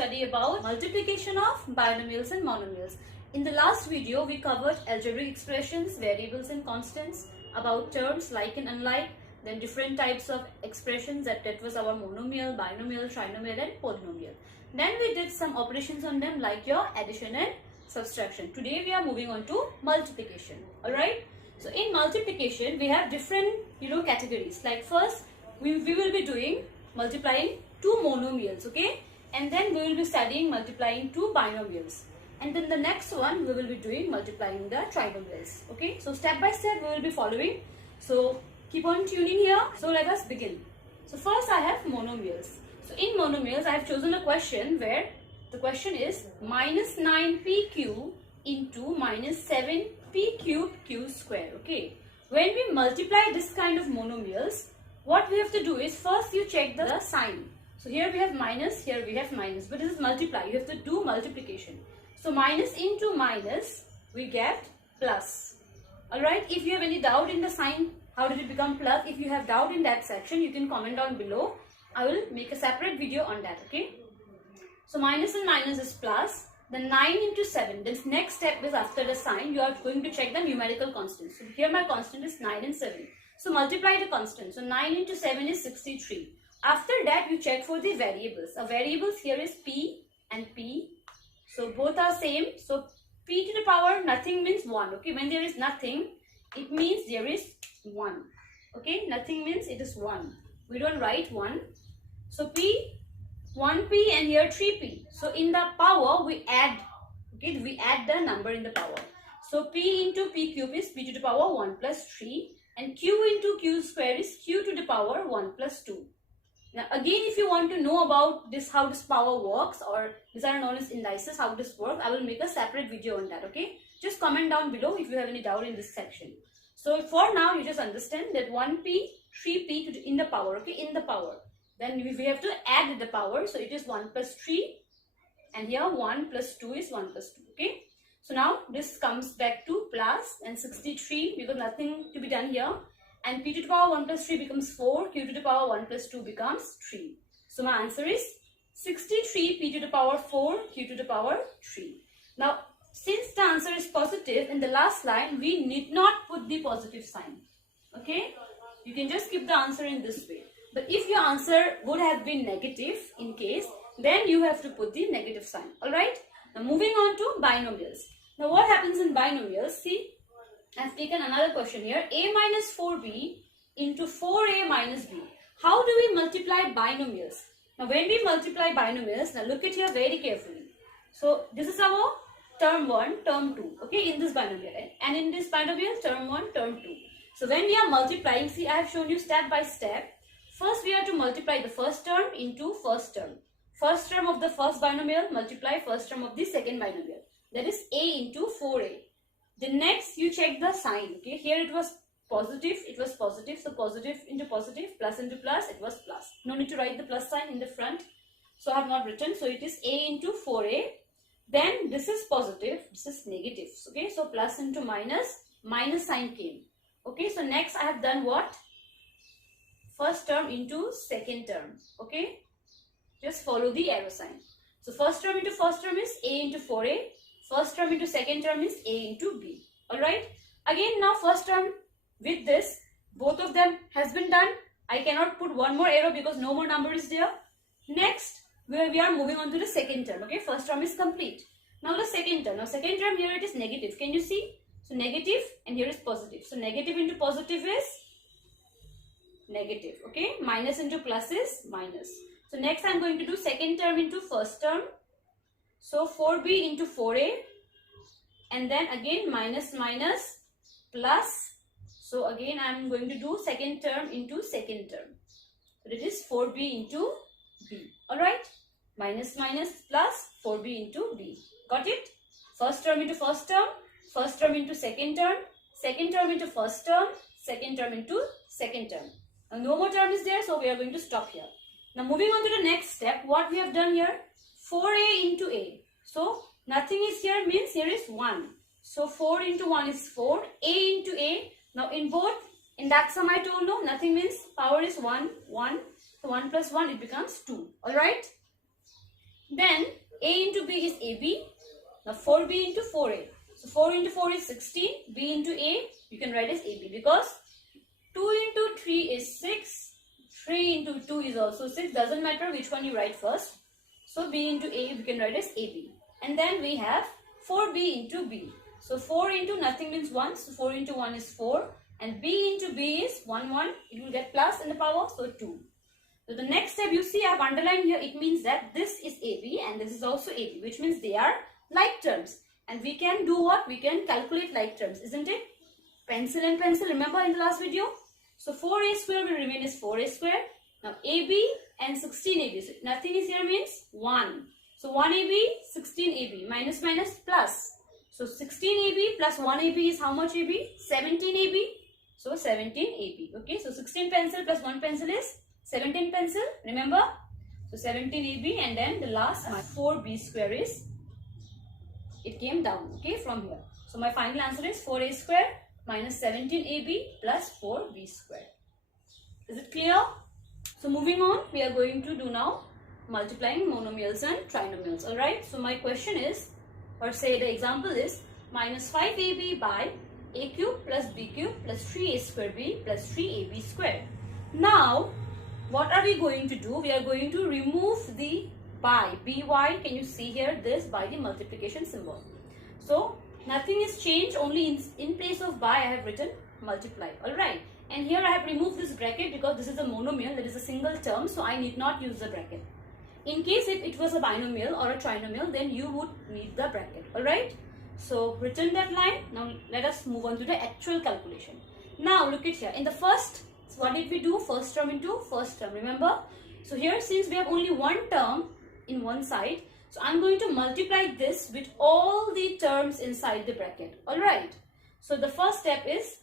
study about multiplication of binomials and monomials. In the last video, we covered algebraic expressions, variables and constants, about terms like and unlike, then different types of expressions that was our monomial, binomial, trinomial and polynomial. Then we did some operations on them like your addition and subtraction. Today we are moving on to multiplication. Alright. So in multiplication, we have different categories. Like first, we will be doing multiplying two monomials, okay, and then we will be studying multiplying two binomials, and then the next one we will be doing multiplying the trinomials. Okay, so step by step we will be following, so keep on tuning here. So let us begin. So first I have monomials. So in monomials I have chosen a question where the question is minus 9pq into minus 7p cubed q square. Okay, when we multiply this kind of monomials, what we have to do is first you check the sign. So here we have minus, here we have minus, but this is multiply. You have to do multiplication. So minus into minus, we get plus. Alright, if you have any doubt in the sign, how did it become plus? If you have doubt in that section, you can comment down below. I will make a separate video on that, okay? So minus and minus is plus. Then 9 into 7. The next step is after the sign, you are going to check the numerical constants. So here my constant is 9 and 7. So multiply the constant. So 9 into 7 is 63. After that, you check for the variables. The variables here is p and p. So both are same. So p to the power nothing means 1. Okay, when there is nothing, it means there is 1. Okay, nothing means it is 1. We don't write 1. So p, 1p and here 3p. So in the power we add. Okay, we add the number in the power. So p into p cube is p to the power 1 plus 3. And q into q square is q to the power 1 plus 2. Now again, if you want to know about this, how this power works, or these are known as indices, how this works, I will make a separate video on that, okay? Just comment down below if you have any doubt in this section. So for now, you just understand that 1p, 3p in the power, okay, in the power. Then we have to add the power, so it is 1 plus 3, and here 1 plus 2 is 1 plus 2, okay? So now this comes back to plus and 63 because nothing to be done here. And p to the power 1 plus 3 becomes 4, q to the power 1 plus 2 becomes 3. So my answer is 63 p to the power 4, q to the power 3. Now since the answer is positive, in the last line we need not put the positive sign. Okay, you can just keep the answer in this way. But if your answer would have been negative in case, then you have to put the negative sign. Alright. Now moving on to binomials. Now what happens in binomials? See, I have taken another question here. A minus 4b into 4a minus b. How do we multiply binomials? Now when we multiply binomials, now look at here very carefully. So this is our term 1, term 2. Okay, in this binomial. And in this binomial, term 1, term 2. So when we are multiplying, see, I have shown you step by step. First we have to multiply the first term into first term. First term of the first binomial multiply first term of the second binomial. That is a into 4a. The next you check the sign. Okay, here it was positive, so positive into positive, plus into plus, it was plus. No need to write the plus sign in the front, so I have not written. So it is a into 4a. Then this is positive, this is negative. Okay, so plus into minus, minus sign came. Okay, so next I have done what? First term into second term. Okay, just follow the arrow sign. So first term into first term is a into 4a. First term into second term is a into b. Alright. Again now first term with this, both of them has been done. I cannot put one more arrow because no more number is there. Next, we are moving on to the second term. Okay. First term is complete. Now the second term. Now second term here it is negative. Can you see? So negative and here is positive. So negative into positive is negative. Okay. Minus into plus is minus. So next I am going to do second term into first term. So 4b into 4a, and then again minus minus plus. So again I am going to do second term into second term. So it is 4b into b. Alright. Minus minus plus 4b into b. Got it? First term into first term into second term into first term, second term into second term. Now no more term is there, so we are going to stop here. Now moving on to the next step, what we have done here? 4a into a. So nothing is here means here is 1. So 4 into 1 is 4. A into a. Now in both, in that sum I told no, nothing means power is 1, 1. So 1 plus 1 it becomes 2. Alright. Then A into B is AB. Now 4B into 4A. So 4 into 4 is 16. B into A you can write as AB because 2 into 3 is 6. 3 into 2 is also 6. Doesn't matter which one you write first. So B into A we can write as AB. And then we have 4B into B. So 4 into nothing means 1. So 4 into 1 is 4. And B into B is 1, 1. It will get plus in the power. So 2. So the next step you see I have underlined here. It means that this is AB and this is also AB. Which means they are like terms. And we can do what? We can calculate like terms. Isn't it? Pencil and pencil. Remember in the last video? So 4A square will remain as 4A square. Now AB and 16AB. So nothing is here means 1. So 1AB, 16AB. Minus minus plus. So 16AB plus 1AB is how much AB? 17AB. So 17AB. Okay. So 16 pencil plus 1 pencil is 17 pencil. Remember? So 17AB and then the last my 4B square is, it came down. Okay. From here. So my final answer is 4A square minus 17AB plus 4B square. Is it clear? So moving on, we are going to do now multiplying monomials and trinomials. Alright, so my question is, or say the example is, minus 5AB by A cube plus B cube plus 3A square B plus 3AB square. Now, what are we going to do? We are going to remove the by, by, can you see here this by the multiplication symbol. So, nothing is changed, only in place of by I have written multiply. Alright. And here I have removed this bracket because this is a monomial, that is a single term, so I need not use the bracket. In case if it was a binomial or a trinomial, then you would need the bracket. Alright. So written that line. Now let us move on to the actual calculation. Now look at here. In the first, so what did we do? First term into first term. Remember? So here since we have only one term in one side, so I'm going to multiply this with all the terms inside the bracket. Alright. So the first step is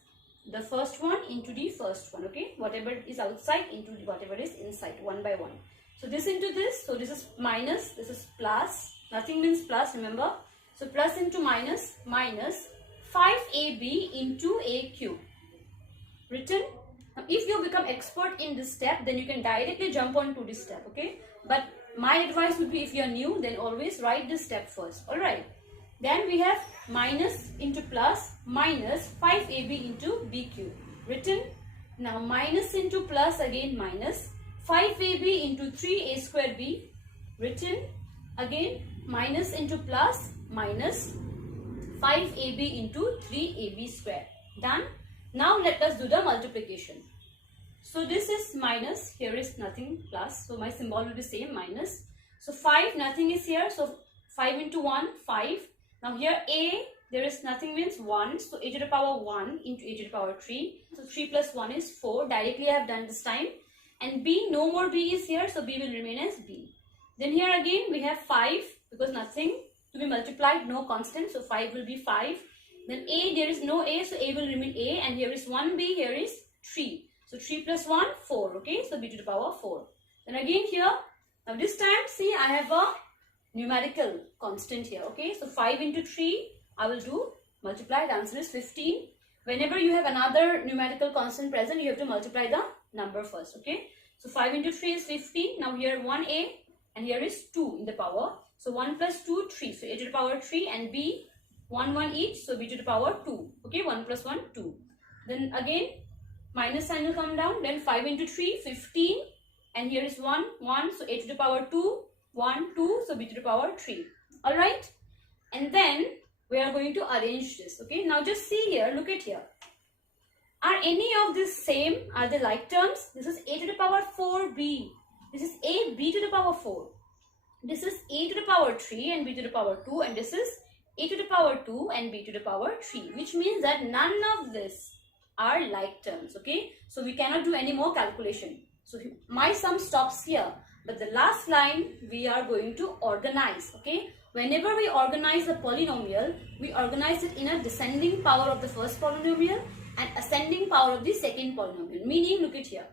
the first one into the first one. Okay. Whatever is outside into whatever is inside, one by one. So this into this. So this is minus. This is plus. Nothing means plus. Remember. So plus into minus. Minus 5AB into A cube. Written. Now if you become expert in this step, then you can directly jump on to this step. Okay. But my advice would be if you are new, then always write this step first. Alright. Then we have minus into plus minus 5AB into B cube. Written. Now minus into plus again minus 5AB into 3A square B. Written. Again minus into plus minus 5AB into 3AB square. Done. Now let us do the multiplication. So this is minus, here is nothing plus, so my symbol will be same minus. So 5, nothing is here, so 5 into 1, 5. Now here A, there is nothing means 1, so A to the power 1 into A to the power 3. So 3 plus 1 is 4, directly I have done this time. And B, no more B is here, so B will remain as B. Then here again we have 5, because nothing to be multiplied, no constant, so 5 will be 5. Then A, there is no A, so A will remain A, and here is 1B, here is 3. So 3 plus 1, 4, okay, so B to the power 4. Then again here, now this time, see, I have a numerical constant here, okay. So 5 into 3, I will do multiply, the answer is 15. Whenever you have another numerical constant present, you have to multiply the number first, okay. So 5 into 3 is 15. Now here 1A, and here is 2 in the power. So 1 plus 2, 3. So A to the power 3 and B, 1, 1 each. So B to the power 2. Okay, 1 plus 1, 2. Then again, minus sign will come down. Then 5 into 3, 15. And here is 1, 1. So A to the power 2, 1, 2. So B to the power 3. Alright. And then we are going to arrange this. Okay, now just see here. Look at here. Are any of this same? Are they like terms? This is A to the power 4B. This is A, B to the power 4. This is A to the power 3 and B to the power 2. And this is A to the power 2 and B to the power 3. Which means that none of this are like terms. Okay. So we cannot do any more calculation. So my sum stops here. But the last line we are going to organize. Okay. Whenever we organize a polynomial, we organize it in a descending power of the first polynomial and ascending power of the second polynomial. Meaning, look at here.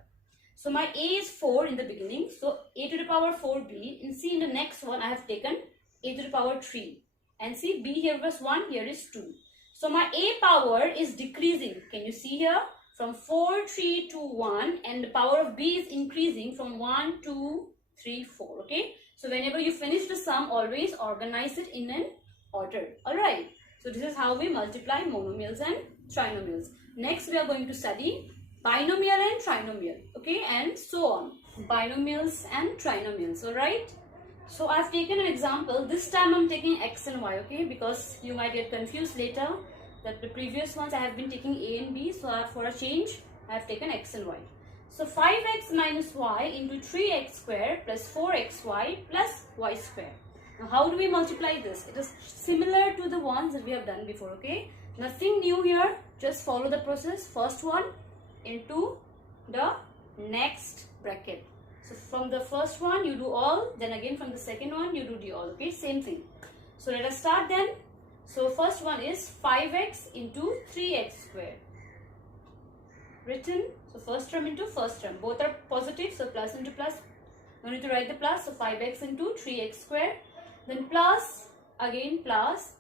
So my A is 4 in the beginning. So A to the power 4B. And see in the next one I have taken A to the power 3. And see B here was 1, here is 2. So my A power is decreasing. Can you see here? From 4, 3 to 1. And the power of B is increasing from 1, 2, 3, 4. Okay. So So whenever you finish the sum, always organize it in an order. Alright. So this is how we multiply monomials and trinomials. Next we are going to study binomial and trinomial. Okay, and so on. Binomials and trinomials. Alright. So I have taken an example. This time I am taking x and y. Okay, because you might get confused later that the previous ones I have been taking a and b. So for a change I have taken x and y. So 5x minus y into 3x square plus 4xy plus y square. Now how do we multiply this? It is similar to the ones that we have done before, okay? Nothing new here, just follow the process. First one into the next bracket. So from the first one you do all, then again from the second one you do the all, okay? Same thing. So let us start then. So first one is 5x into 3x square. Written, so first term into first term. Both are positive, so plus into plus. No need to write the plus, so 5x into 3x square. Then plus, again plus,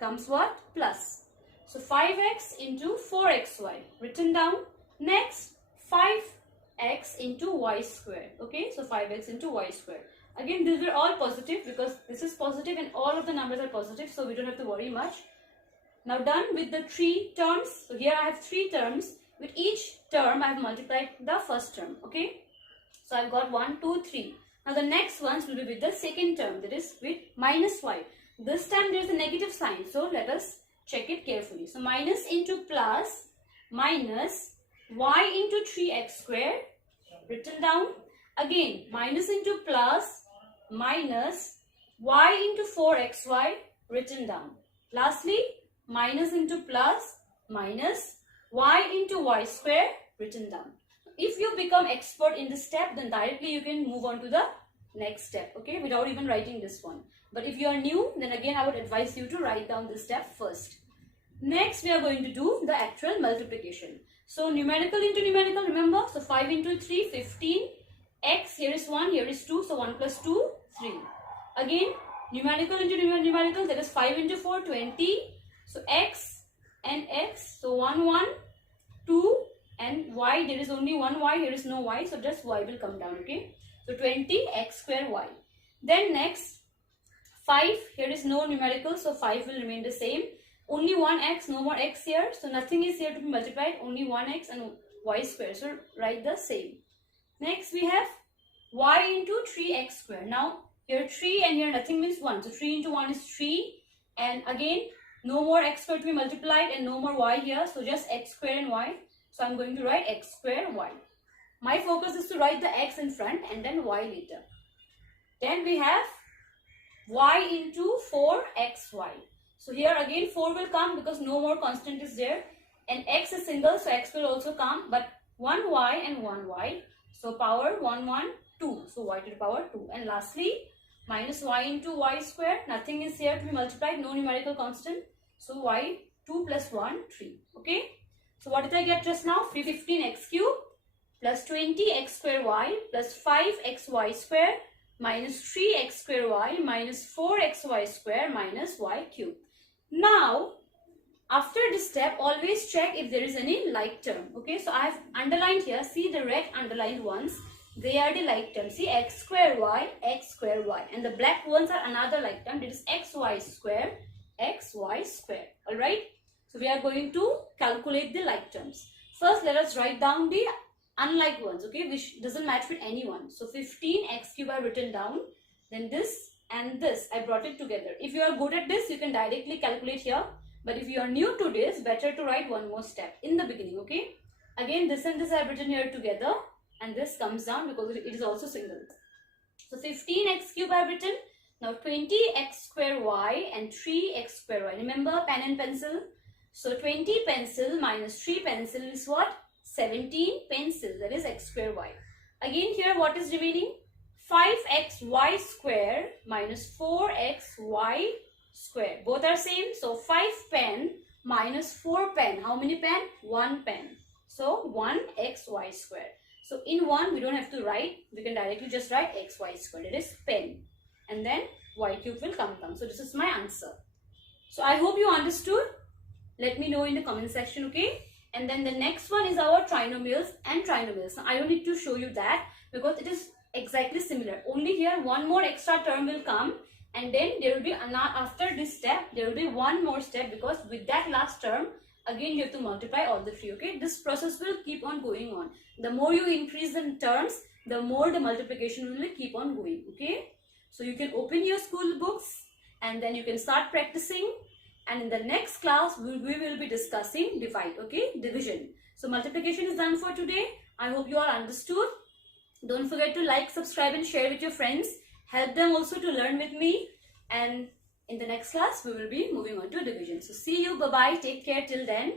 comes what? Plus. So 5x into 4xy. Written down. Next, 5x into y square. Okay, so 5x into y square. Again, these are all positive because this is positive and all of the numbers are positive, so we don't have to worry much. Now done with the 3 terms. So here I have 3 terms. With each term, I have multiplied the first term. Okay. So I've got 1, 2, 3. Now the next ones will be with the second term. That is with minus y. This time there is a negative sign. So let us check it carefully. So minus into plus minus y into 3x square. Written down. Again minus into plus minus y into 4xy. Written down. Lastly minus into plus minus y into y square, written down. If you become expert in this step, then directly you can move on to the next step, okay, without even writing this one. But if you are new, then again I would advise you to write down this step first. Next we are going to do the actual multiplication. So numerical into numerical, remember, so 5 into 3, 15, x, here is 1, here is 2, so 1 plus 2, 3. Again, numerical into numerical, that is 5 into 4, 20, so x and x, so 1, 1, 2, and y, there is only one y, here is no y, so just y will come down, okay? So 20 x square y. Then next, 5, here is no numerical, so 5 will remain the same. Only one x, no more x here, so nothing is here to be multiplied, only 1x and y square, so write the same. Next we have y into 3x square. Now here 3 and here nothing means 1, so 3 into 1 is 3, and again no more x square to be multiplied and no more y here, so just x square and y. So I'm going to write x square y. My focus is to write the x in front and then y later. Then we have y into 4xy. So here again 4 will come because no more constant is there, and x is single, so x will also come, but 1y and 1y. So power 1, 1, 2. So y to the power 2. And lastly, minus y into y square. Nothing is here to be multiplied, no numerical constant. So y 2 plus 1, 3. Okay. So what did I get just now? 15x cube plus 20x square y plus 5xy square minus 3x square y minus 4xy square minus y cube. Now, after this step, always check if there is any like term. Okay. So I have underlined here. See the red underlined ones. They are the like term. See x square y, and the black ones are another like term. That is xy square, xy square. Alright. So we are going to calculate the like terms. First, let us write down the unlike ones, okay, which doesn't match with anyone. So 15x cube I have written down. Then this and this I brought it together. If you are good at this, you can directly calculate here. But if you are new to this, better to write one more step in the beginning, okay. Again, this and this I have written here together. And this comes down because it is also single. So 15x cube I have written. Now 20x square y and 3x square y. Remember pen and pencil. So 20 pencil minus 3 pencil is what? 17 pencil. That is x square y. Again here what is remaining? 5xy square minus 4xy square. Both are same. So 5 pen minus 4 pen. How many pen? 1 pen. So 1xy square. So in 1 we don't have to write. We can directly just write xy square. It is pen. And then y cube will come down. So this is my answer. So I hope you understood. Let me know in the comment section, okay? And then the next one is our trinomials and trinomials. Now I don't need to show you that because it is exactly similar. Only here one more extra term will come, and then there will be after this step there will be one more step, because with that last term again you have to multiply all the three. Okay, this process will keep on going on. The more you increase the terms, the more the multiplication will keep on going. Okay, so you can open your school books and then you can start practicing, and in the next class we will be discussing divide. Okay, division. So multiplication is done for today. I hope you all understood. Don't forget to like, subscribe and share with your friends. Help them also to learn with me. And in the next class, we will be moving on to division. So see you. Bye-bye. Take care till then.